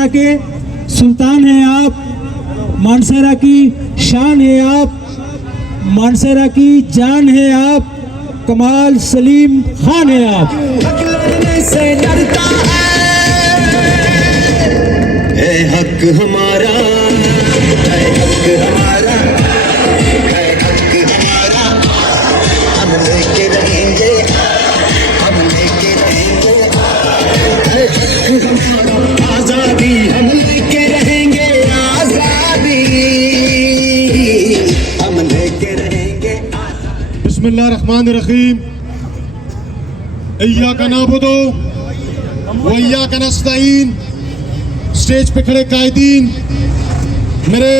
मानसरा के सुल्तान हैं आप, मानसरा की शान है आप, मानसरा की जान है आप, कमाल सलीम खान है आप। हक लड़ने से डरता है हक हमारा, है हक हमारा, है हक हमारा, हम लेके रहेंगे, हम लेके रहेंगे, है हक हमारा, आजादी हम लेके रहेंगे, आजादी हम लेके रहेंगे। बिस्मिल्लाहिर्रहमानिर्रहीम। इय्याका नअबुदु व इय्याका नस्तईन। स्टेज पे खड़े कायदीन, मेरे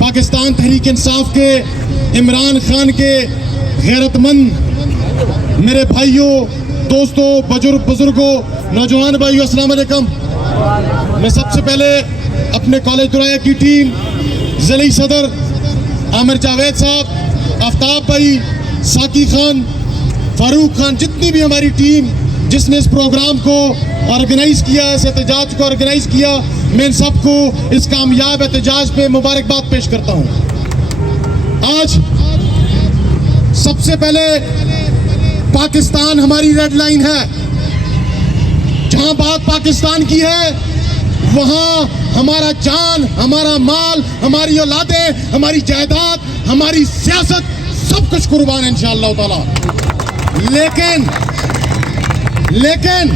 पाकिस्तान तहरीक इंसाफ के इमरान खान के गैरतमंद मेरे भाइयों, दोस्तों, बुजुर्गों, नौजवान भाइयों, अस्सलाम वालेकुम। मैं सबसे पहले अपने कॉलेज दुराया की टीम, ज़ली सदर आमिर जावेद साहब, आफ्ताब भाई, साकी खान, फारूक खान, जितनी भी हमारी टीम जिसने इस प्रोग्राम को ऑर्गेनाइज किया, इस एहतजाज को ऑर्गेनाइज किया, मैं इन सबको इस कामयाब एहतजाज पे मुबारकबाद पेश करता हूँ। आज सबसे पहले पाकिस्तान हमारी रेड लाइन है। जहां बात पाकिस्तान की है वहां हमारा जान, हमारा माल, हमारी औलादें, हमारी जायदाद, हमारी सियासत, सब कुछ कुर्बान है इंशाअल्लाह ताला। लेकिन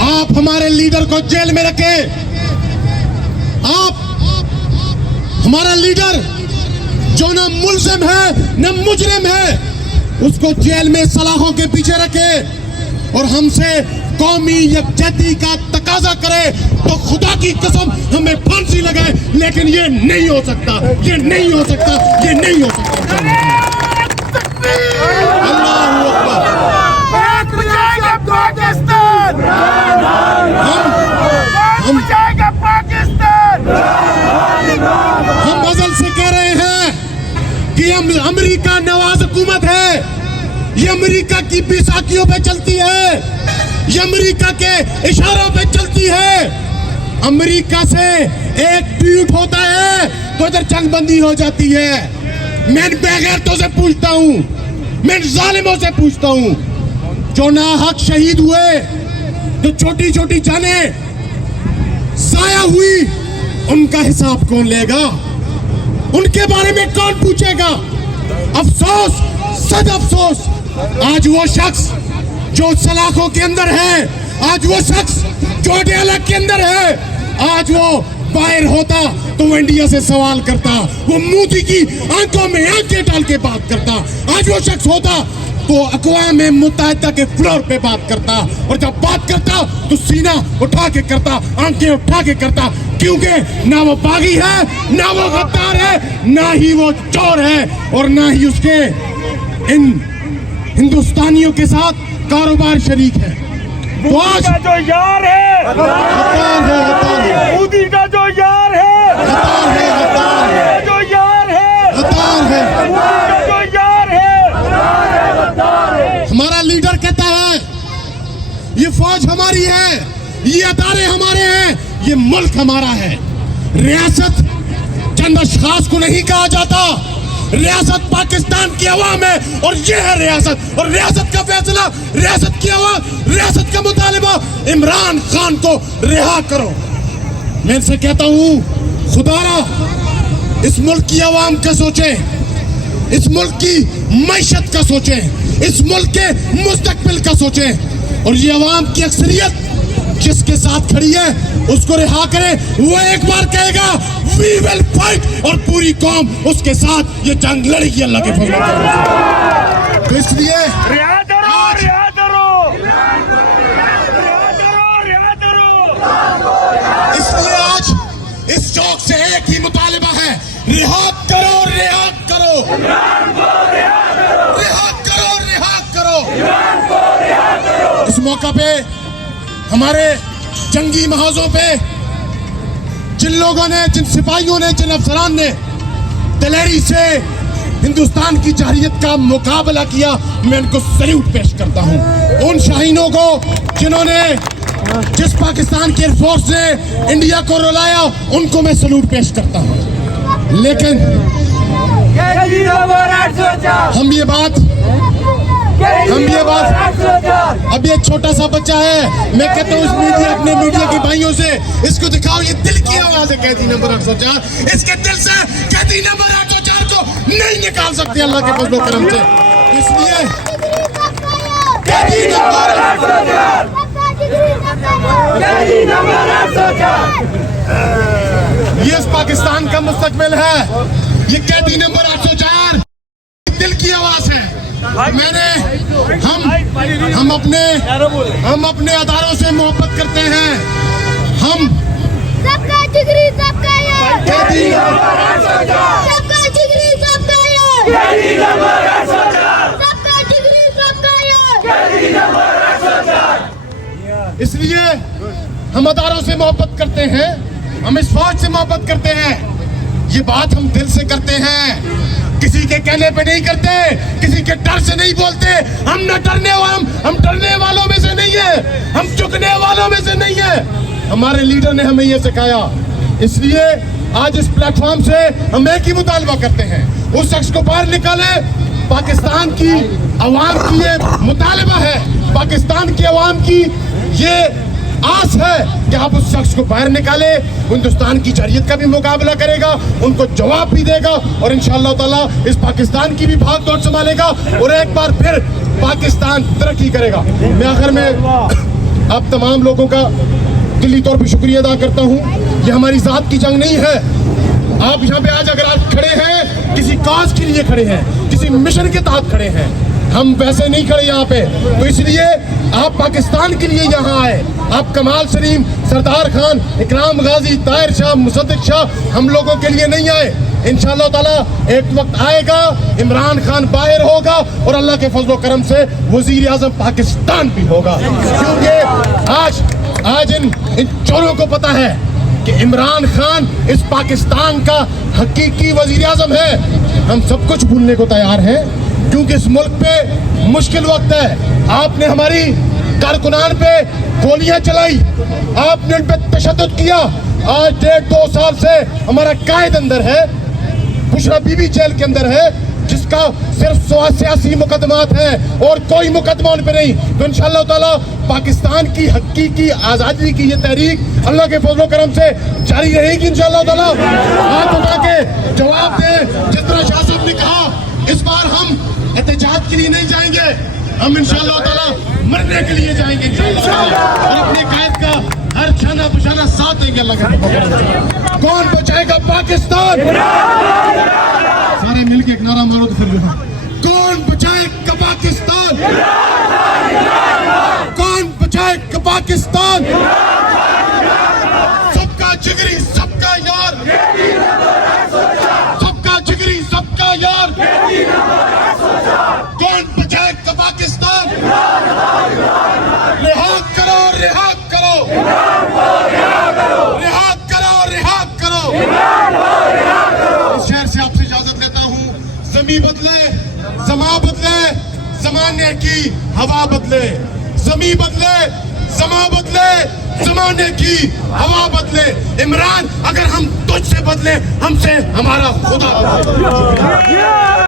आप हमारे लीडर को जेल में रखे, आप हमारा लीडर जो न मुल्जिम है न मुजरिम है, उसको जेल में सलाखों के पीछे रखे और हमसे कौमी यकजहती का तकाजा करे तो खुदा की कसम हमें फांसी लगाए। लेकिन ये नहीं हो सकता, ये नहीं हो सकता, ये नहीं हो सकता। अल्लाहू अकबर। हम अज़ल से कह रहे हैं कि हम अमेरिका नवाज हुकूमत है, ये अमेरिका की बैसाखियों पे चलती है, ये अमेरिका के इशारों पे चलती है। अमेरिका से एक ट्वीट होता है तो इधर जंगबंदी हो जाती है। मैं बेगैरतों से पूछता हूँ, मैं जालिमों से पूछता हूँ, जो नाहक शहीद हुए, जो छोटी छोटी जानें जाया हुई, उनका हिसाब कौन लेगा? उनके बारे में कौन पूछेगा? अफसोस, सद अफसोस, आज वो शख्स जो सलाखों के अंदर है, आज वो शख्स जो अडयाला के अंदर है, आज वो बाहर होता तो वो इंडिया से सवाल करता, वो मोदी की आंखों में आंखें डाल के बात करता। आज वो शख्स होता तो अक़वाम मुत्तहिदा के फ्लोर पे बात करता, और जब बात करता तो सीना उठा के करता, आंखें उठा के करता, क्योंकि ना वो बागी है, ना वो गद्दार है, ना ही वो चोर है, और ना ही उसके इन हिंदुस्तानियों के साथ कारोबार शरीक है। तो आज का जो यार है, मोदी का जो यार है, जो यार है, जो यार है, हमारा लीडर कहता है ये फौज हमारी है, ये अदारे हमारे हैं, ये मुल्क हमारा है। रियासत चंद अशखास को नहीं कहा जाता, रियासत पाकिस्तान की अवाम है, और ये है रियासत, और रियासत का फैसला, रियासत की अवाम, रियासत का मुतालिबा, इमरान खान को रिहा करो। मैं इनसे कहता हूँ, खुदारा इस मुल्क की अवाम का सोचें, इस मुल्क की मैशत का सोचें, इस मुल्क के मुस्तकबिल का सोचें, और ये अवाम की अक्सरियत जिसके साथ खड़ी है उसको रिहा करें। वो एक बार कहेगा वी विल फाइट, और पूरी कौम उसके साथ ये जंग लड़ेगी अल्लाह के फजल से। तो इसलिए आज इस चौक से एक ही मुतालिबा है, रिहा करो, रिहा करो, रिहा करो, रिहा करो। इस मौका पे हमारे जंगी महाजों पे जिन लोगों ने, जिन सिपाहियों ने, जिन अफसरान ने दिलेरी से हिंदुस्तान की जहरियत का मुकाबला किया, मैं उनको सैल्यूट पेश करता हूं। उन शाहीनों को जिन्होंने जिस पाकिस्तान की एयरफोर्स ने इंडिया को रुलाया उनको मैं सलूट पेश करता हूं। लेकिन हम ये बात अब ये छोटा सा बच्चा है, मैं कहता हूँ अपने मीडिया के भाइयों से इसको दिखाओ, ये दिल की आवाज है कैदी नंबर 804। इसके दिल से कैदी नंबर 804 को नहीं निकाल सकते अल्लाह के फजल करम से। इसलिए कैदी नंबर 804, ये इस पाकिस्तान का मुस्तकबिल है। ये कैदी नंबर 804 दिल की आवाज है। हम अपने अदारों से मोहब्बत करते हैं। हम सबका जिगरी सबका यार, कैदी सबका जिगरी सबका यार, सबका जिगरी सबका यार। इसलिए हम अदारों से मोहब्बत करते हैं, हम इस फौज से मोहब्बत करते हैं। ये बात हम दिल से करते हैं, किसी के कहने पे नहीं करते, किसी के डर से नहीं बोलते। हम डरने वालों में से नहीं है, हम झुकने वालों में से नहीं है। हमारे लीडर ने हमें ये सिखाया। इसलिए आज इस प्लेटफॉर्म से हम एक ही मुतालबा करते हैं, उस शख्स को बाहर निकाले। पाकिस्तान की आवाम की ये मुतालबा है, पाकिस्तान की आवाम की ये आस है कि आप उस शख्स को बाहर निकाले। हिंदुस्तान की शरीयत का भी मुकाबला करेगा, उनको जवाब भी देगा और इंशाअल्लाह ताला इस पाकिस्तान की भी भाग दौड़ संभालेगा और एक बार फिर पाकिस्तान तरक्की करेगा। मैं आखिर में आप तमाम लोगों का दिली तौर पर शुक्रिया अदा करता हूँ। ये हमारी जात की जंग नहीं है। आप यहाँ पे आज अगर आप खड़े हैं, किसी काज के लिए खड़े हैं, किसी मिशन के तहत खड़े हैं, हम वैसे नहीं खड़े यहाँ पे। तो इसलिए आप पाकिस्तान के लिए यहाँ आए। आप कमाल सलीम, सरदार खान, इकराम गाजी, ताहिर शाह, मुसद्दिक शाह हम लोगों के लिए नहीं आए। इंशाअल्लाह ताला एक वक्त आएगा, इमरान खान बाहर होगा और अल्लाह के फजल करम से वजीर आजम पाकिस्तान भी होगा। क्योंकि आज इन चोरों को पता है कि इमरान खान इस पाकिस्तान का हकीकी वजीर आजम है। हम सब कुछ भूलने को तैयार हैं क्योंकि इस मुल्क पे मुश्किल वक्त है। आपने हमारी कारकुनान पे गोलियां चलाई, आपने उन पे तशद्दुद किया। आज 1.5-2 साल से हमारा कायद अंदर है, बुशरा बीबी जेल के अंदर है, जिसका सिर्फ 180 मुकदमात हैं और कोई मुकदमा उन पे नहीं। तो इंशाअल्लाह ताला पाकिस्तान की हकीकी आज़ादी की ये तहरीक अल्लाह के फजल करम से जारी रहेगी इंशाअल्लाह ताला। हाथ उठा के जवाब दें। जिस तरह शाह साहब ने कहा, इस बार हम एहतजाज के लिए नहीं जाएंगे, हम इंशाअल्लाह ताला मरने के लिए जाएंगे इंशाअल्लाह और अपने कायद का हर छाना पुशाना साथ देंगे अल्लाह का। कौन बचाएगा पाकिस्तान? सारे मिलके एक नारा मारो तो फिर कौन बचाएगा पाकिस्तान? कौन बचाएगा पाकिस्तान? सबका जिगरी सबका यार, सबका जिगरी सबका यार। कौन बचाएगा पाकिस्तान? रिहा करो, रिहा करो, रिहा करो, रिहा करो। इस शहर से आपसे इजाजत लेता हूँ। ज़मीं बदले, ज़मा बदले, ज़माने की हवा बदले। ज़मीं बदले, ज़मा बदले, ज़माने की हवा बदले। इमरान, अगर हम तुझसे बदले, हमसे हमारा खुदा बदले।